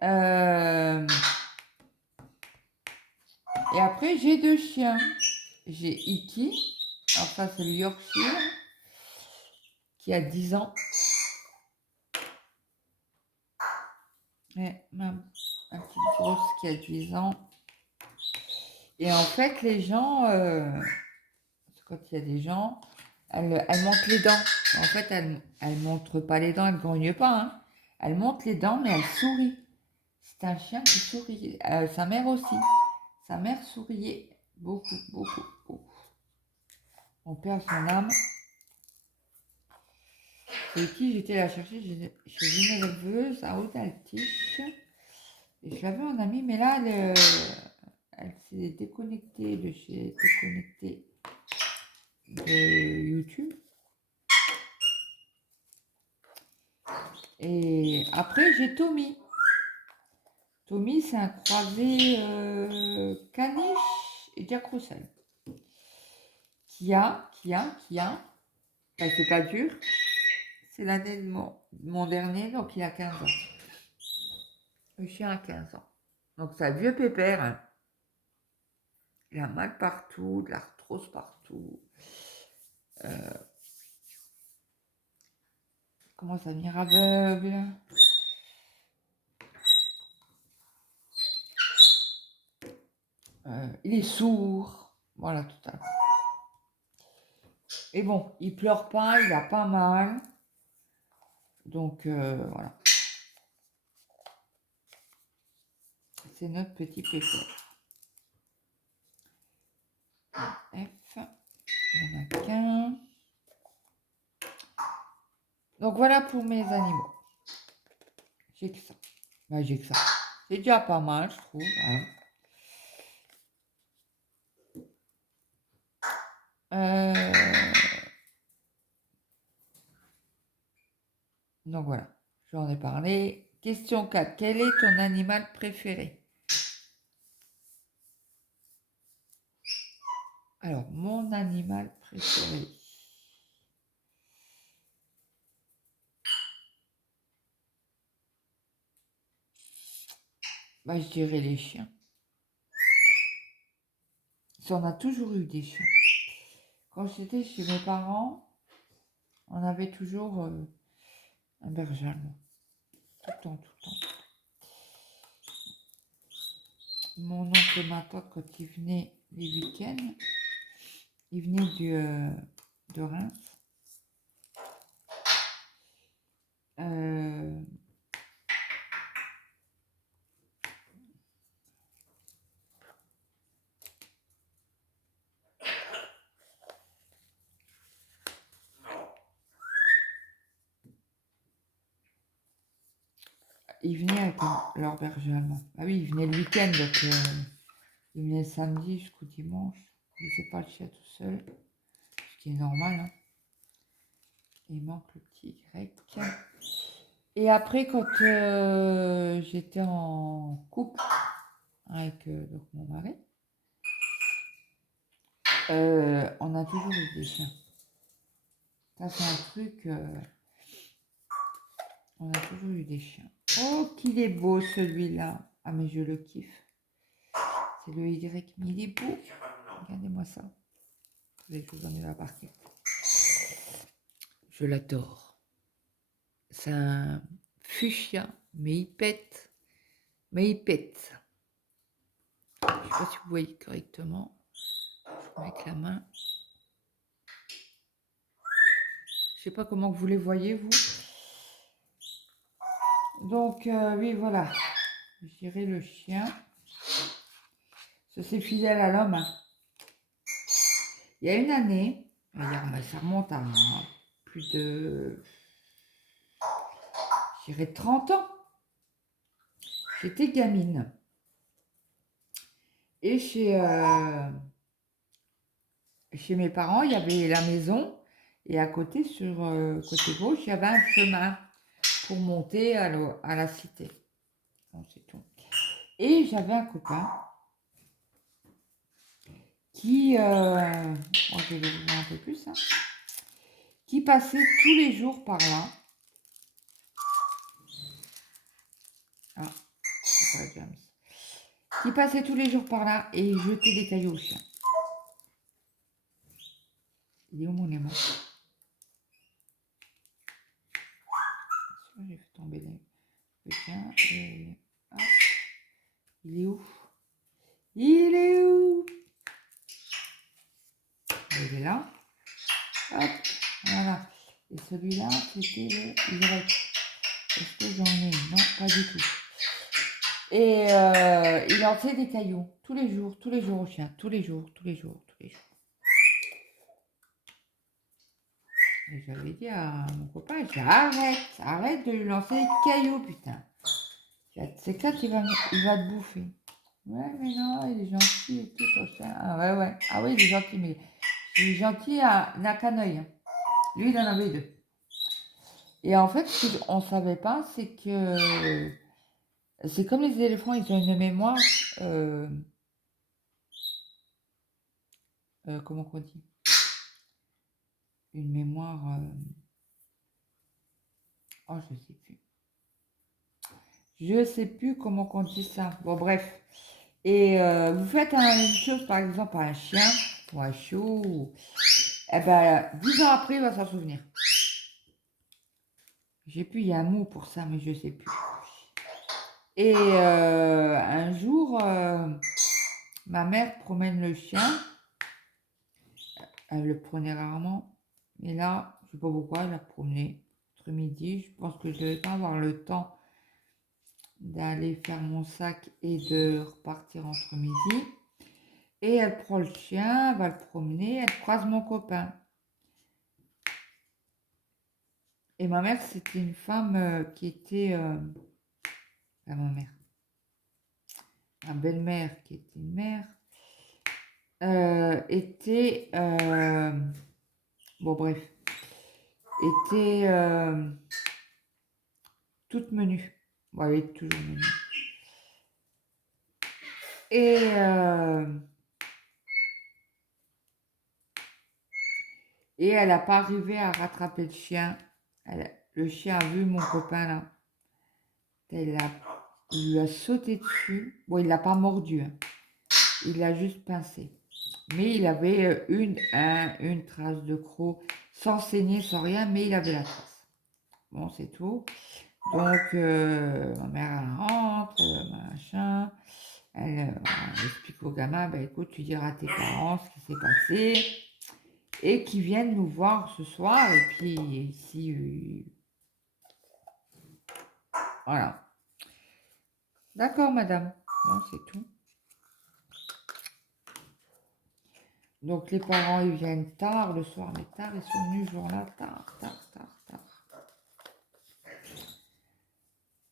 Et après, j'ai 2 chiens. J'ai Iki, enfin c'est le Yorkshire, qui a 10 ans. Et même un petit grosse qui a 10 ans. Et en fait, les gens, quand il y a des gens, elle monte les dents. En fait, elle montre pas les dents, elle ne grogne pas. Hein. Elle monte les dents, mais elle sourit. C'est un chien qui sourit. Sa mère aussi. Sa mère souriait beaucoup, beaucoup, beaucoup. On perd son âme. C'est qui j'étais la chercher chez une éleveuse à Haute-Altiche. Et je l'avais en amie, mais là, elle s'est déconnectée de YouTube. Et après, j'ai Tommy. Tommy, c'est un croisé caniche et Jack Russell. Kia. Ben, c'est pas dur. C'est l'année de mon dernier, donc il a 15 ans. Le chien a 15 ans. Donc c'est un vieux pépère. Hein. Il a mal partout, de l'arthrose partout. Commence à venir aveugle. Il est sourd. Voilà, tout à l'heure. Et bon, il pleure pas, il a pas mal. Donc voilà. C'est notre petit pépère. F. Il n'y en a qu'un. Donc voilà pour mes animaux. J'ai que ça. Ben, j'ai que ça. C'est déjà pas mal, je trouve. Hein. Donc voilà, j'en ai parlé. Question 4. Quel est ton animal préféré? Alors, mon animal préféré. Bah, je dirais les chiens. On a toujours eu des chiens. Quand j'étais chez mes parents, on avait toujours un berger allemand. Tout le temps, tout le temps. Mon oncle et ma tante, quand ils venaient les week-ends, ils venaient de Reims. Ils venaient avec leur berger allemand. Ah oui, ils venaient le week-end, donc ils venaient le samedi jusqu'au dimanche. Ils ne laissaient pas le chien tout seul, ce qui est normal. Hein. Il manque le petit Y. Et après, quand j'étais en couple avec donc mon mari, on a toujours eu des chiens. Ça, c'est un truc, on a toujours eu des chiens. Oh, qu'il est beau celui-là. Ah, mais je le kiffe. C'est le Y, mais il est beau. Regardez-moi ça. Je vous en ai la partie. Je l'adore. C'est un fuchsia, mais il pète. Mais il pète. Je ne sais pas si vous voyez correctement. Je mets avec la main. Je ne sais pas comment vous les voyez, vous. Donc, oui, voilà. Je dirais le chien. C'est fidèle à l'homme. Il y a une année, ça remonte à plus de, je dirais 30 ans. J'étais gamine. Et chez mes parents, il y avait la maison. Et à côté, sur côté gauche, il y avait un chemin pour monter à la cité. Bon, c'est tout. Et j'avais un copain qui, bon, je vais vous voir un peu plus, hein, qui passait tous les jours par là. Ah, c'est pas James. Qui passait tous les jours par là et il jetait des cailloux au chien. Il est où mon aimant? J'ai fait tomber le chien. Et, hop, il est où? Il est où? Il est là. Hop, voilà. Et celui-là, c'était le Y. Est-ce que j'en ai? Non, pas du tout. Et il lançait des cailloux tous les jours au chien, tous les jours. Et j'avais dit à mon copain, je dis, arrête de lui lancer des cailloux, putain. C'est clair qu'il va te bouffer. Ouais, mais non, il est gentil et tout, ton chien. Ah ouais. Ah oui, il est gentil, mais il est gentil, il n'a qu'un œil. Lui, il en avait deux. Et en fait, ce qu'on ne savait pas, c'est que c'est comme les éléphants, ils ont une mémoire, comment on dit? Une mémoire, oh, je sais plus comment on dit ça. Bon, bref. Et vous faites une chose, par exemple, à un chien ou un chiot, eh ben, 10 ans après, il va s'en souvenir. J'ai plus, il y a un mot pour ça, mais je sais plus. Et un jour, ma mère promène le chien. Elle le prenait rarement. Mais là, je ne sais pas pourquoi, elle l'a promené entre midi. Je pense que je ne devais pas avoir le temps d'aller faire mon sac et de repartir entre midi. Et elle prend le chien, elle va le promener, elle croise mon copain. Et ma mère, c'était une femme qui était... ma mère. Ma belle-mère, qui était une mère, était... bon, bref. Était toute menue. Bon, elle est toujours menue. Et elle n'a pas arrivé à rattraper le chien. Le chien a vu mon copain là. Il lui a sauté dessus. Bon, il ne l'a pas mordu. Hein. Il l'a juste pincé. Mais il avait une trace de croc, sans saigner, sans rien, mais il avait la trace. Bon, c'est tout. Donc, ma mère, elle rentre, machin. Elle explique au gamin, bah, écoute, tu diras à tes parents ce qui s'est passé et qu'ils viennent nous voir ce soir. Et puis, ici, voilà. D'accord, madame. Bon, c'est tout. Donc, les parents, ils viennent tard le soir, mais tard, ils sont venus ce jour-là, tard.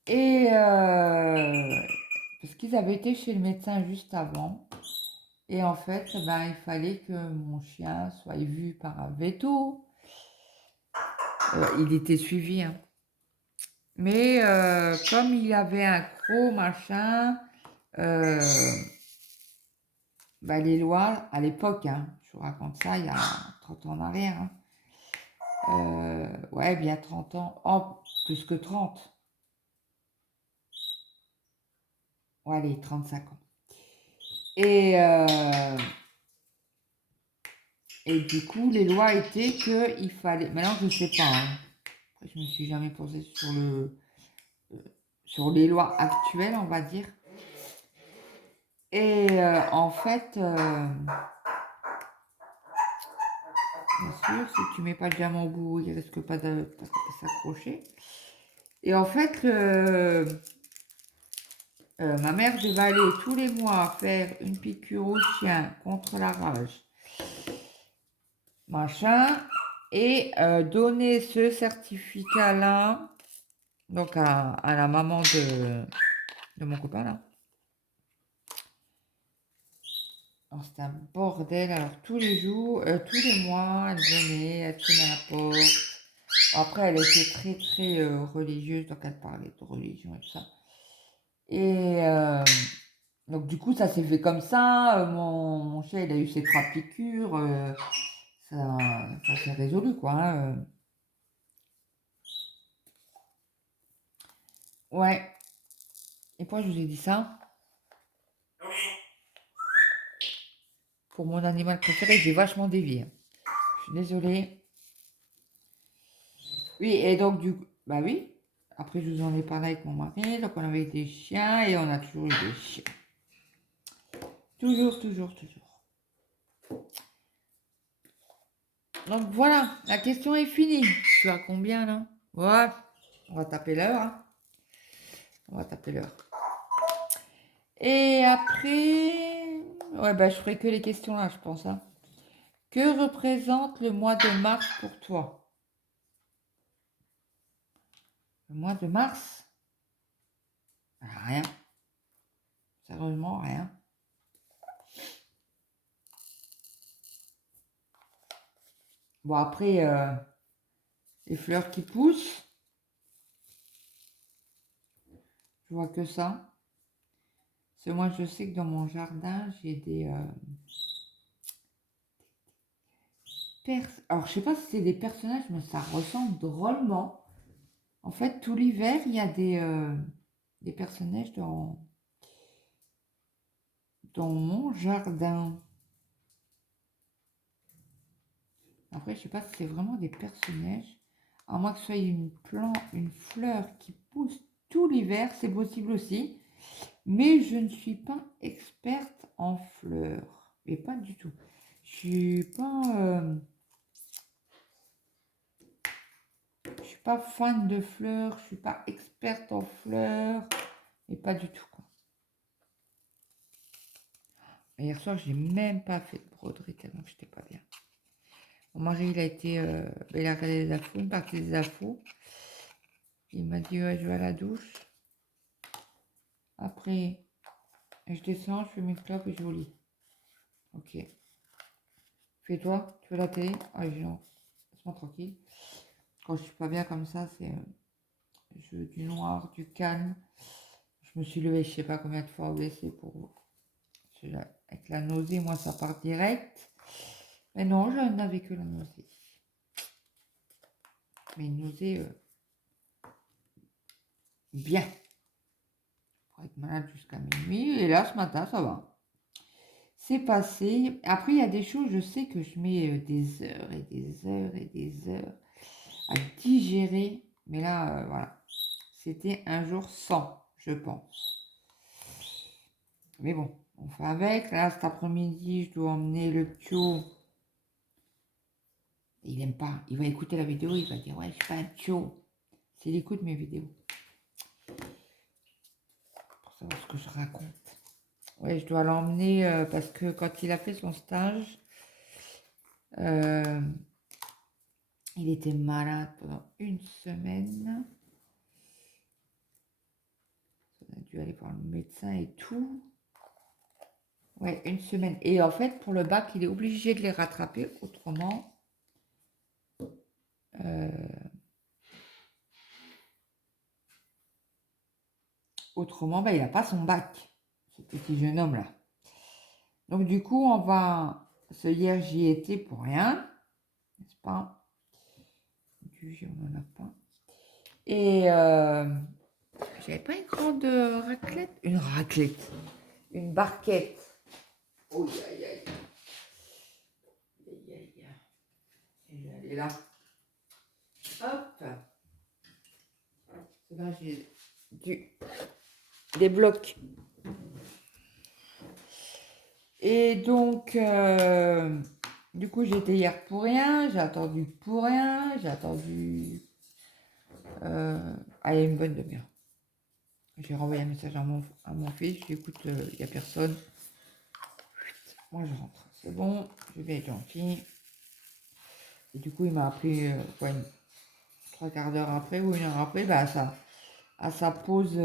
Et parce qu'ils avaient été chez le médecin juste avant. Et en fait, ben, il fallait que mon chien soit vu par un veto. Il était suivi, hein. Mais comme il avait un croc, machin, euh, bah, les lois, à l'époque, hein, je vous raconte ça, il y a 30 ans en arrière, hein, ouais, bien 30 ans, oh, plus que 30. Ouais, allez, 35 ans. Et, euh, et du coup, les lois étaient qu'il fallait... Maintenant, je ne sais pas, hein. Après, je me suis jamais posée sur les lois actuelles, on va dire. Et en fait, bien sûr, si tu mets pas le diamant au bout, il risque pas de s'accrocher. Et en fait, ma mère devait aller tous les mois faire une piqûre au chien contre la rage, machin, et donner ce certificat-là donc à la maman de mon copain là. Alors c'était un bordel, alors tous les jours, tous les mois, elle venait, elle tenait à la porte. Après, elle était très très religieuse, donc elle parlait de religion et tout ça. Et donc du coup, ça s'est fait comme ça. Mon chien, il a eu ses 3 piqûres. Ça s'est résolu, quoi, hein. Ouais. Et pourquoi je vous ai dit ça? Pour mon animal préféré, j'ai vachement dévié, hein. Je suis désolée. Oui, et donc du coup, bah oui. Après, je vous en ai parlé avec mon mari. Donc on avait des chiens et on a toujours eu des chiens. Toujours, toujours, toujours. Donc voilà, la question est finie. Je suis à combien là? Ouais, on va taper l'heure, hein. On va taper l'heure. Et après, ouais, bah, je ferai que les questions là, je pense, hein. Que représente le mois de mars pour toi? Le mois de mars? Rien. Sérieusement, rien. Bon, après, les fleurs qui poussent, je vois que ça. Parce que moi, je sais que dans mon jardin, j'ai des... Alors, je sais pas si c'est des personnages, mais ça ressemble drôlement. En fait, tout l'hiver, il y a des personnages dans mon jardin. Après, je sais pas si c'est vraiment des personnages. À moins que ce soit une plante, une fleur qui pousse tout l'hiver, c'est possible aussi. Mais je ne suis pas experte en fleurs. Et pas du tout. Je suis pas fan de fleurs, je suis pas experte en fleurs. Et pas du tout, quoi. Hier soir, j'ai même pas fait de broderie tellement que j'étais pas bien. Mon mari, il a été, il a regardé les infos, une partie des infos. Il m'a dit, ouais, je vais à la douche. Après, je descends, je fais mes clopes et je vais au lit. Ok. Fais-toi, tu veux la télé? Ah, non, laisse-moi tranquille. Quand je suis pas bien comme ça, c'est je veux du noir, du calme. Je me suis levée, je sais pas combien de fois au WC avec la nausée, moi ça part direct. Mais non, je n'avais que la nausée. Mais une nausée bien. Pour être malade jusqu'à minuit. Et là, ce matin, ça va. C'est passé. Après, il y a des choses, je sais que je mets des heures et des heures et des heures à digérer. Mais là, voilà. C'était un jour sans, je pense. Mais bon, on fait avec. Là, cet après-midi, je dois emmener le Pio. Il n'aime pas. Il va écouter la vidéo, il va dire, ouais, je suis pas un Pio. S'il écoute mes vidéos. Pour savoir ce que je raconte. Ouais, je dois l'emmener parce que quand il a fait son stage, il était malade pendant une semaine. On a dû aller voir le médecin et tout. Ouais, une semaine. Et en fait, pour le bac, il est obligé de les rattraper. Autrement, autrement, ben, il n'a pas son bac, ce petit jeune homme-là. Donc, du coup, on va se dire j'y étais pour rien, n'est-ce pas? On n'en a pas. Et j'avais pas une grande raclette? Une raclette. Une barquette. Oh, aïe, aïe. Aïe, aïe, aïe. Je vais aller là. Hop. Là, j'ai des blocs. Et donc, du coup, j'étais hier pour rien. J'ai attendu pour rien. J'ai attendu allez, une bonne demi-heure. J'ai renvoyé un message à mon fils. Je lui écoute, il n'y a personne. Moi, je rentre. C'est bon, je vais être gentil. Et du coup, il m'a appelé quoi, 3/4 d'heure après ou 1 heure après, bah, à sa pause,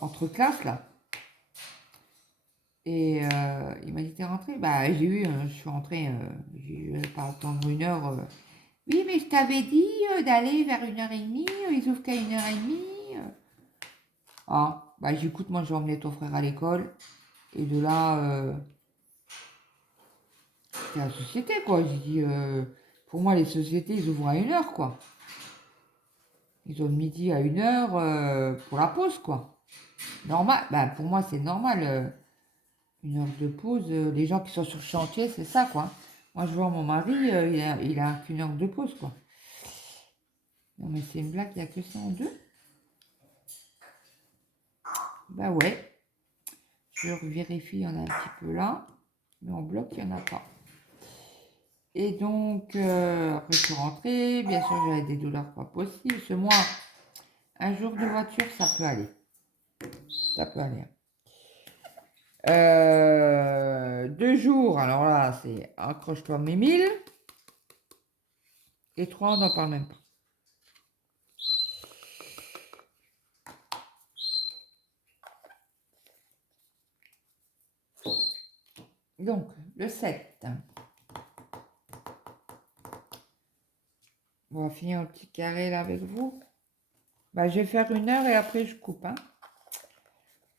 entre classes, là. Et il m'a dit, t'es rentré? Bah, j'ai eu, je suis rentrée, je vais pas attendre 1 heure. Oui, mais je t'avais dit d'aller vers 1h30, ils ouvrent qu'à 1h30. Ah, bah j'écoute, moi je vais emmener ton frère à l'école. Et de là, c'est la société, quoi. J'ai dit, pour moi, les sociétés, ils ouvrent à 1 heure, quoi. Ils ont de midi à 1 heure pour la pause, quoi. Normal, bah pour moi, c'est normal. 1 heure de pause, les gens qui sont sur le chantier, c'est ça, quoi. Moi, je vois mon mari, il a qu'une heure de pause, quoi. Non, mais c'est une blague, il n'y a que ça en deux. Bah ouais. Je vérifie, il y en a un petit peu là. Mais en bloc, il n'y en a pas. Et donc, après, je suis rentrée. Bien sûr, j'avais des douleurs pas possibles. Ce mois, un jour de voiture, ça peut aller. Ça peut aller. 2 jours, alors là, c'est accroche-toi mes 1000. Et 3, on n'en parle même pas. Donc, le 7. On va finir un petit carré là avec vous. Bah, je vais faire 1 heure et après je coupe. Hein.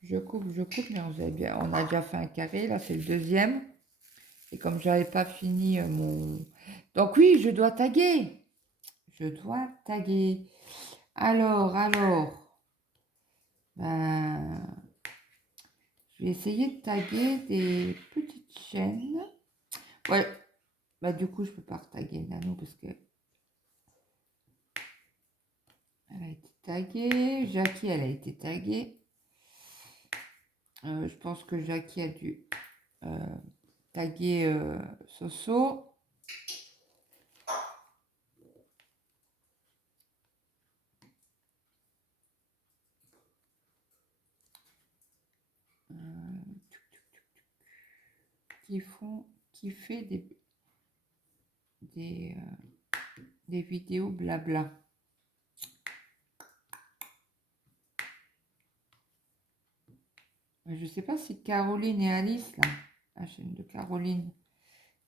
Je coupe, mais on a déjà fait un carré. Là, c'est le deuxième. Et comme j'avais pas fini mon... Donc oui, je dois taguer. Je dois taguer. Alors, ben, je vais essayer de taguer des petites chaînes. Ouais, bah du coup, je peux pas retaguer Nano parce que elle a été taguée. Jackie, elle a été taguée. Je pense que Jackie a dû taguer Soso. Qui fait des vidéos blabla. Je sais pas si Caroline et Alice, là, la chaîne de Caroline,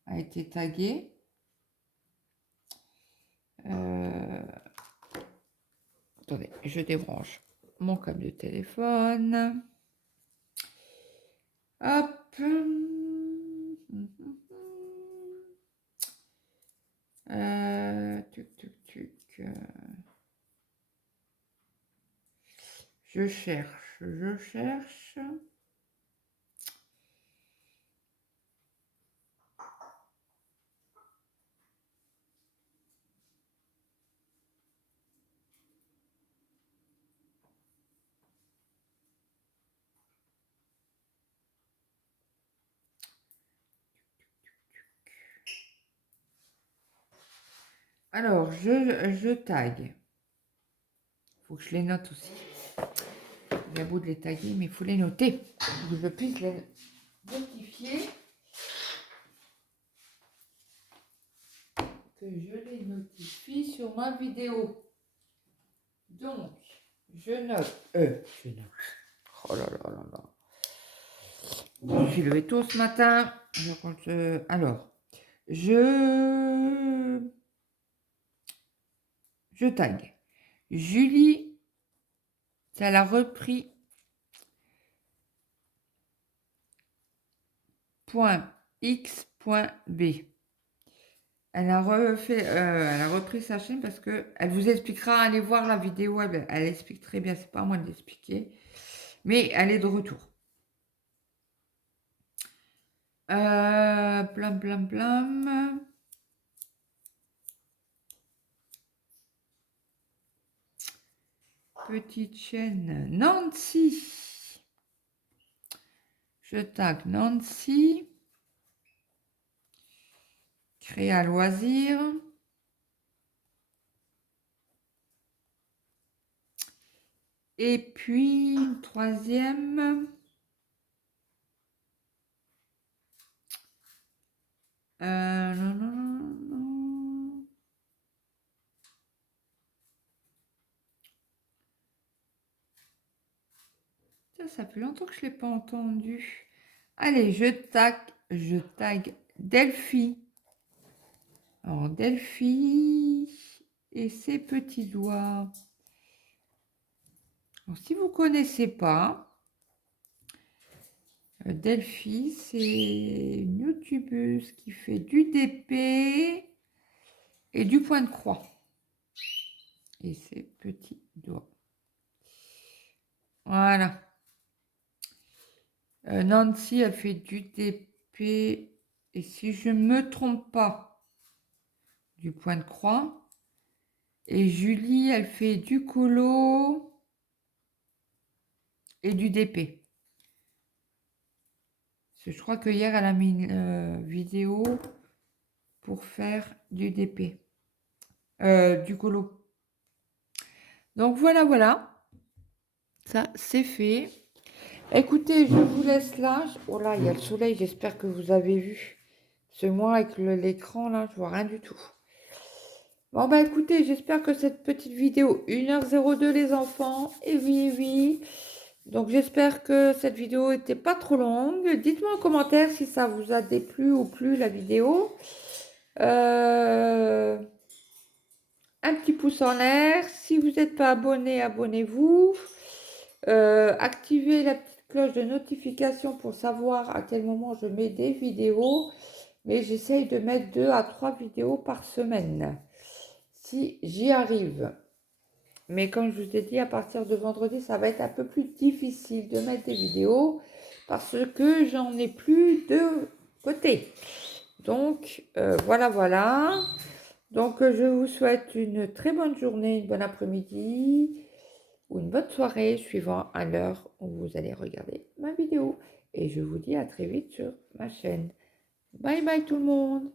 a été taguée. Attendez, je débranche mon câble de téléphone. Hop. Tuc. Je cherche. Alors, je tag. Faut que je les note aussi. J'ai à bout de les taguer, mais il faut les noter. Pour que je puisse les notifier. Que je les notifie sur ma vidéo. Donc, je note. Oh là là là là. Je me suis levée tôt ce matin. Alors, je je tag. Julie, ça l'a repris. .x.b. Elle a repris sa chaîne parce que elle vous expliquera. Allez voir la vidéo. Elle explique très bien. C'est pas à moi de l'expliquer, mais elle est de retour. Blam blam blam. Petite chaîne Nancy. Je tag Nancy. Créer à loisir. Et puis, troisième. Non. Ça fait longtemps que je ne l'ai pas entendu. Allez, je tag Delphi. Alors, Delphi et ses petits doigts. Alors, si vous ne connaissez pas, Delphi, c'est une youtubeuse qui fait du DP et du point de croix. Et ses petits doigts. Voilà. Nancy, elle fait du DP et si je ne me trompe pas, du point de croix. Et Julie, elle fait du colo et du DP. Je crois que hier, elle a mis une vidéo pour faire du DP, du colo. Donc voilà. Ça, c'est fait. Écoutez, je vous laisse là. Oh là, il y a le soleil, j'espère que vous avez vu. C'est moi avec l'écran, là, je vois rien du tout. Bon, bah écoutez, j'espère que cette petite vidéo, 1h02 les enfants, et oui. Donc j'espère que cette vidéo n'était pas trop longue. Dites-moi en commentaire si ça vous a déplu ou plus la vidéo. Un petit pouce en l'air. Si vous n'êtes pas abonné, abonnez-vous. Activez la petite cloche de notification pour savoir à quel moment je mets des vidéos. Mais j'essaye de mettre 2 à 3 vidéos par semaine. Si j'y arrive. Mais comme je vous ai dit, à partir de vendredi, ça va être un peu plus difficile de mettre des vidéos parce que j'en ai plus de côté. Donc, voilà. Donc, je vous souhaite une très bonne journée, une bonne après-midi ou une bonne soirée, suivant à l'heure où vous allez regarder ma vidéo. Et je vous dis à très vite sur ma chaîne. Bye bye tout le monde!